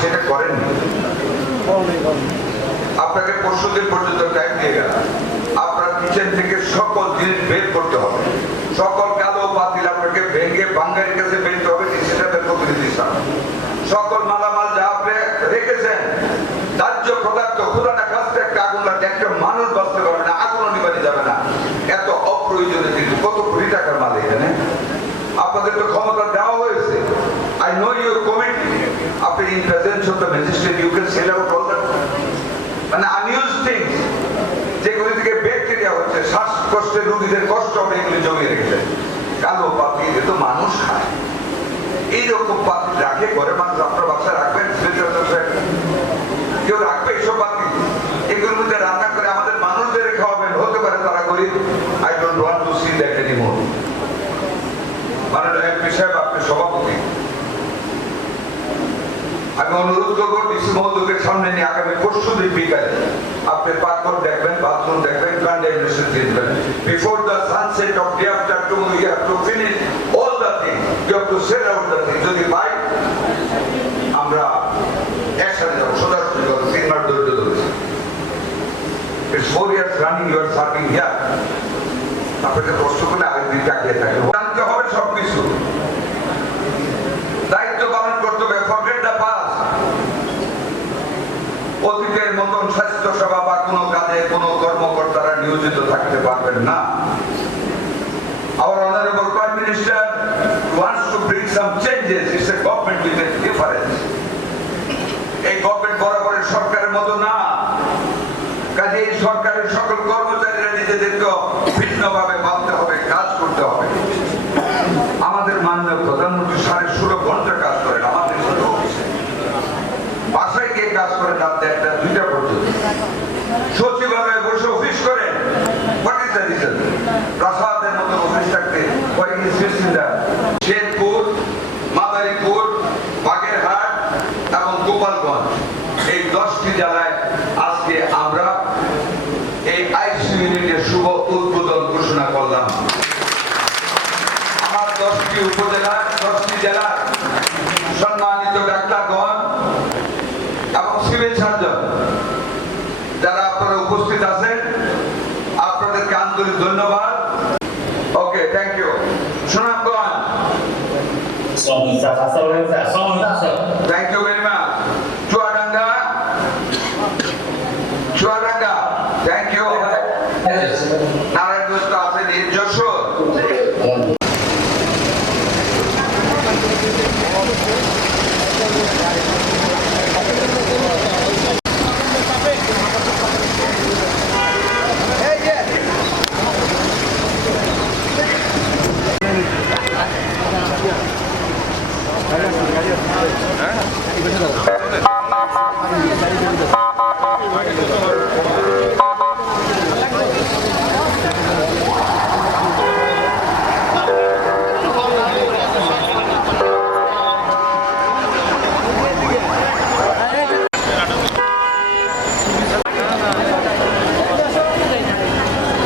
সেটা করেননি। আপনাকে 25 দিন পর্যন্ত টাইম দিয়ে গেল। আপনার কিচেন থেকে সকল জিনিস বের করতে হবে, সকল কালো বাতিল আপনাকে ভেঙে বাঙালির কাছে বেরতে হবে, সেটা প্রতিনিধি সামনে সকল মালামাল যা আপনি রেখেছেন দাহ্য পদার্থ পুরাটা কাজটা একটা আগুন লাগে, একটা মানুষ বাঁচতে পারবে না, আগুনও নিবানি যাবে না, এত অপ্রয়োজনীয় জিনিস। কত কোটি টাকার মাল এখানে, আপনাদের তো ক্ষমতা দেওয়া হয়েছে। I know your committee. After in presence of the magistrate, you can sell out all that মানে unused things, যেগুলি থেকে ব্যাকটেরিয়া হচ্ছে, শ্বাসকষ্টের রোগীদের কষ্ট হবে, এগুলি জমিয়ে রেখেছে। কালো পাতিল তো মানুষ খায়, এইরকম পাতিল রাখে ঘরে মানুষ। আপনার বাসায় রাখবেন, কেউ রাখবে এইসব পাতিল? এগুলোর মধ্যে রান্না করে আমাদের মানুষদের খাওয়াবেন, হতে পারে তারা গরিব। I don't want to see that anymore. মাননীয় এমপি সাহেব, আপনি সভাপতি, আমি অনুরোধ করবো ডিসি মহোদয়ের সামনে নিয়ে আগামী 25 দিন বিকালে আপনি পাকঘর দেখবেন, বাথরুম দেখবেন, কন্ডেমনেশন দিবেন। Before the sunset of day after tomorrow, you have to finish all the things. You have to sell out the things. যদি পাই আমরা একসাথে যাবো, সোজাসুজি যাবো। 3 মাস ধৈর্য ধরেছি। It's 4 years running, you are serving here. আপনাকে কষ্ট করলে আরেকদিন তাকিয়ে থাকবে। জানতে হবে সবকিছু, দায়িত্ব পালন করতে হবে। Forget the past. অতীতের মতন স্বাস্থ্য সেবা বা কোনো কাজে কোনো কর্মকর্তারা নিয়োজিত থাকতে পারবেন না। Our honorable Prime Minister wants to bring some changes. It's a government with a difference. এই গভর্নমেন্ট বরাবরের সরকারের মতো না, কাজে এই সরকারের সকল কর্মচারীরা নিজেদেরকে ভিন্নভাবে ভাবতে হবে, কাজ করতে হবে। আমাদের মাননীয় প্রধানমন্ত্রী 16.5 ঘন্টা কাজ করেন আমাদের অফিসে, বাসায় গিয়ে কাজ করেন রাত 1টা 2টা পর্যন্ত, সচিবালয়ে বসে অফিস করেন। What is the reason? প্রাসাদের মতো অফিস থাকতে শেরপুর, মাদারীপুর, বাগেরহাট এবং গোপালগঞ্জ, এই 10টি জেলায় আজকে আমরা এই আইসিইউ ইউনিটের শুভ উদ্বোধন ঘোষণা করলাম। আমার 10টি উপজেলার 10টি জেলার সম্মানিত ডাক্তারগণ এবং সিভিল সার্জন যারা আপনারা উপস্থিত আছেন, আপনাদেরকে আন্তরিক ধন্যবাদ। ওকে, থ্যাংক ইউ। সুনামগঞ্জ